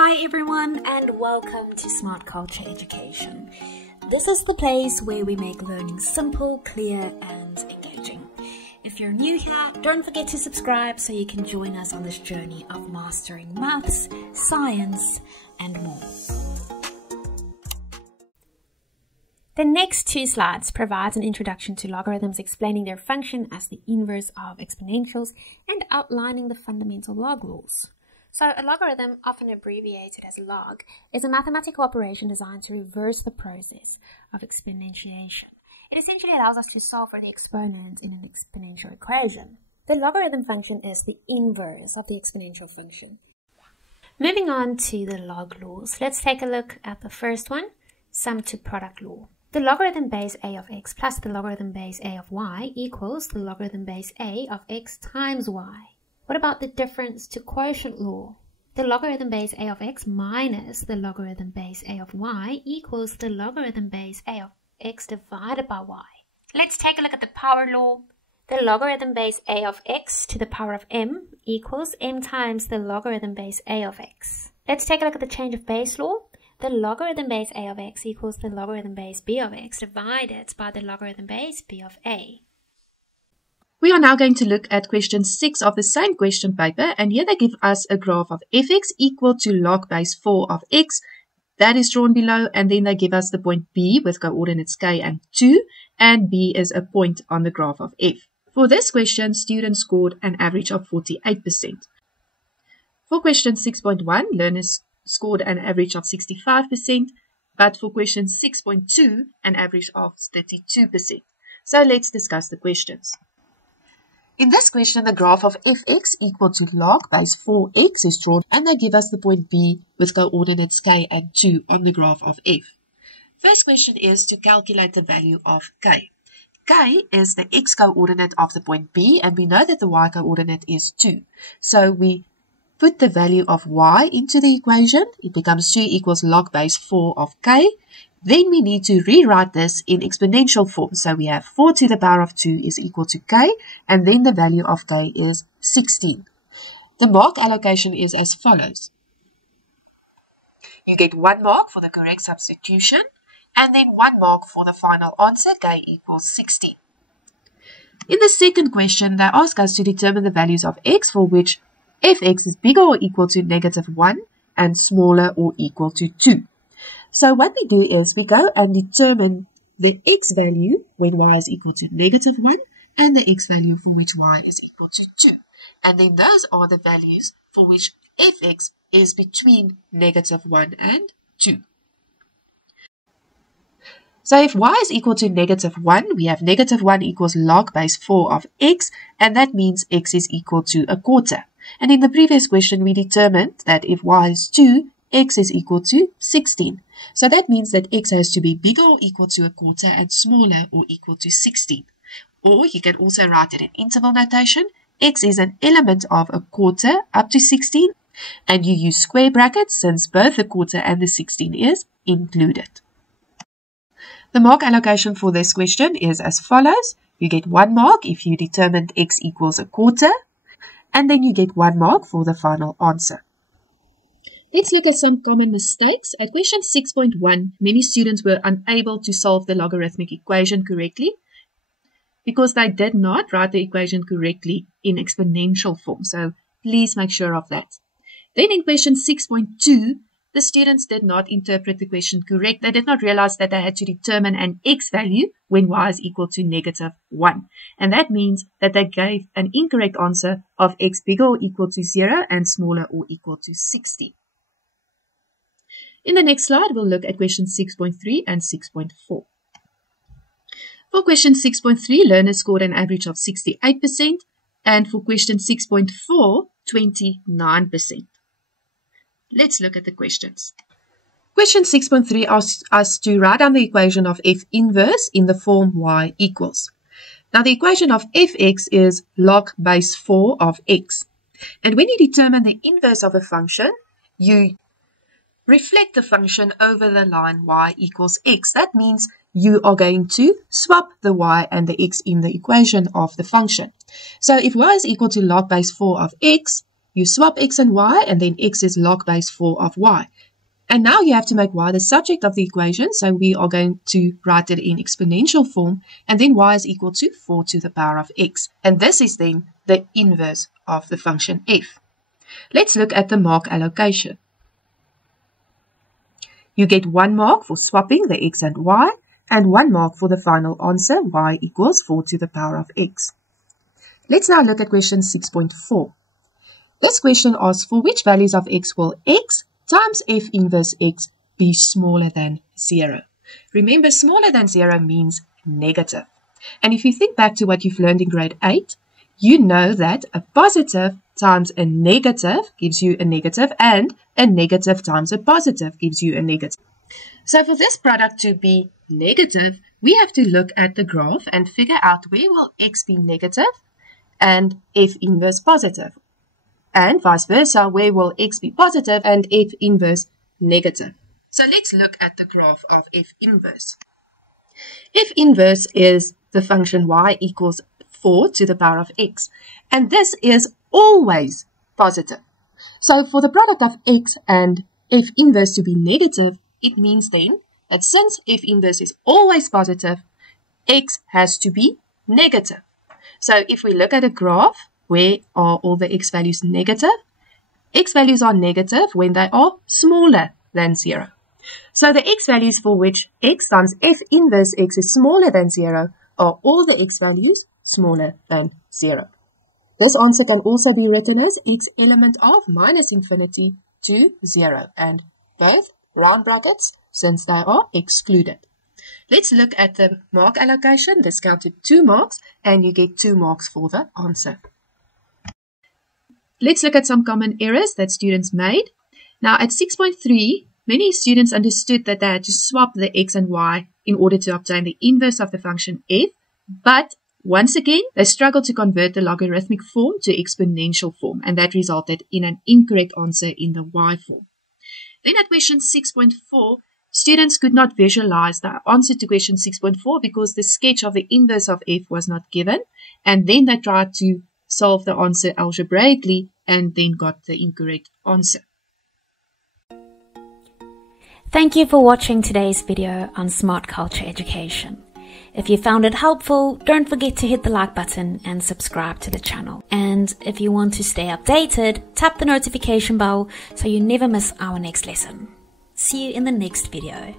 Hi everyone and welcome to Smart Culture Education. This is the place where we make learning simple, clear and engaging. If you're new here, don't forget to subscribe so you can join us on this journey of mastering maths, science and more. The next two slides provide an introduction to logarithms, explaining their function as the inverse of exponentials and outlining the fundamental log laws. So a logarithm, often abbreviated as log, is a mathematical operation designed to reverse the process of exponentiation. It essentially allows us to solve for the exponent in an exponential equation. The logarithm function is the inverse of the exponential function. Moving on to the log laws, let's take a look at the first one, sum to product law. The logarithm base a of x plus the logarithm base a of y equals the logarithm base a of x times y. What about the difference to quotient law? The logarithm base a of x minus the logarithm base a of y equals the logarithm base a of x divided by y. Let's take a look at the power law. The logarithm base a of x to the power of m equals m times the logarithm base a of x. Let's take a look at the change of base law. The logarithm base a of x equals the logarithm base b of x divided by the logarithm base b of a. We are now going to look at question 6 of the same question paper, and here they give us a graph of fx equal to log base 4 of x. That is drawn below, and then they give us the point B with coordinates k and 2, and B is a point on the graph of f. For this question, students scored an average of 48%. For question 6.1, learners scored an average of 65%, but for question 6.2, an average of 32%. So let's discuss the questions. In this question, the graph of fx equal to log base 4x is drawn, and they give us the point B with coordinates k and 2 on the graph of f. First question is to calculate the value of k. K is the x coordinate of the point B, and we know that the y coordinate is 2. So we put the value of y into the equation. It becomes 2 equals log base 4 of k. Then we need to rewrite this in exponential form. So we have 4 to the power of 2 is equal to k, and then the value of k is 16. The mark allocation is as follows. You get 1 mark for the correct substitution, and then 1 mark for the final answer, k equals 16. In the second question, they ask us to determine the values of x for which fx is bigger or equal to -1 and smaller or equal to 2. So what we do is we go and determine the x value when y is equal to -1 and the x value for which y is equal to 2. And then those are the values for which fx is between -1 and 2. So if y is equal to -1, we have -1 equals log base 4 of x, and that means x is equal to a quarter. And in the previous question, we determined that if y is 2, x is equal to 16. So that means that x has to be bigger or equal to a quarter and smaller or equal to 16. Or you can also write it in interval notation. X is an element of a quarter up to 16, and you use square brackets since both the quarter and the 16 is included. The mark allocation for this question is as follows. You get 1 mark if you determined x equals a quarter, and then you get 1 mark for the final answer. Let's look at some common mistakes. At question 6.1, many students were unable to solve the logarithmic equation correctly because they did not write the equation correctly in exponential form. So please make sure of that. Then in question 6.2, the students did not interpret the question correct. They did not realize that they had to determine an x value when y is equal to -1. And that means that they gave an incorrect answer of x bigger or equal to 0 and smaller or equal to 60. In the next slide, we'll look at question 6.3 and 6.4. For question 6.3, learners scored an average of 68%, and for question 6.4, 29%. Let's look at the questions. Question 6.3 asks us to write down the equation of f inverse in the form y equals. Now the equation of fx is log base 4 of x. And when you determine the inverse of a function, you reflect the function over the line y equals x. That means you are going to swap the y and the x in the equation of the function. So if y is equal to log base 4 of x, You swap x and y, and then x is log base 4 of y. And now you have to make y the subject of the equation, so we are going to write it in exponential form, and then y is equal to 4 to the power of x. And this is then the inverse of the function f. Let's look at the mark allocation. You get 1 mark for swapping the x and y, and 1 mark for the final answer, y equals 4 to the power of x. Let's now look at question 6.4. This question asks for which values of x will x times f inverse x be smaller than 0. Remember, smaller than 0 means negative. And if you think back to what you've learned in grade 8, you know that a positive times a negative gives you a negative, and a negative times a positive gives you a negative. So for this product to be negative, we have to look at the graph and figure out where will x be negative and f inverse positive. And vice versa, where will x be positive and f inverse negative. So let's look at the graph of f inverse. F inverse is the function y equals 4 to the power of x. And this is always positive. So for the product of x and f inverse to be negative, it means then that since f inverse is always positive, x has to be negative. So if we look at a graph, where are all the x values negative? X values are negative when they are smaller than 0. So the x values for which x times f inverse x is smaller than 0 are all the x values smaller than 0. This answer can also be written as x element of minus infinity to 0, and both round brackets since they are excluded. Let's look at the mark allocation. This counted 2 marks, and you get 2 marks for the answer. Let's look at some common errors that students made. Now at 6.3, many students understood that they had to swap the x and y in order to obtain the inverse of the function f, but once again, they struggled to convert the logarithmic form to exponential form, and that resulted in an incorrect answer in the y form. Then at question 6.4, students could not visualize the answer to question 6.4 because the sketch of the inverse of f was not given, and then they tried to solve the answer algebraically and then got the incorrect answer. Thank you for watching today's video on Smart Culture Education. If you found it helpful, don't forget to hit the like button and subscribe to the channel. And if you want to stay updated, tap the notification bell so you never miss our next lesson. See you in the next video.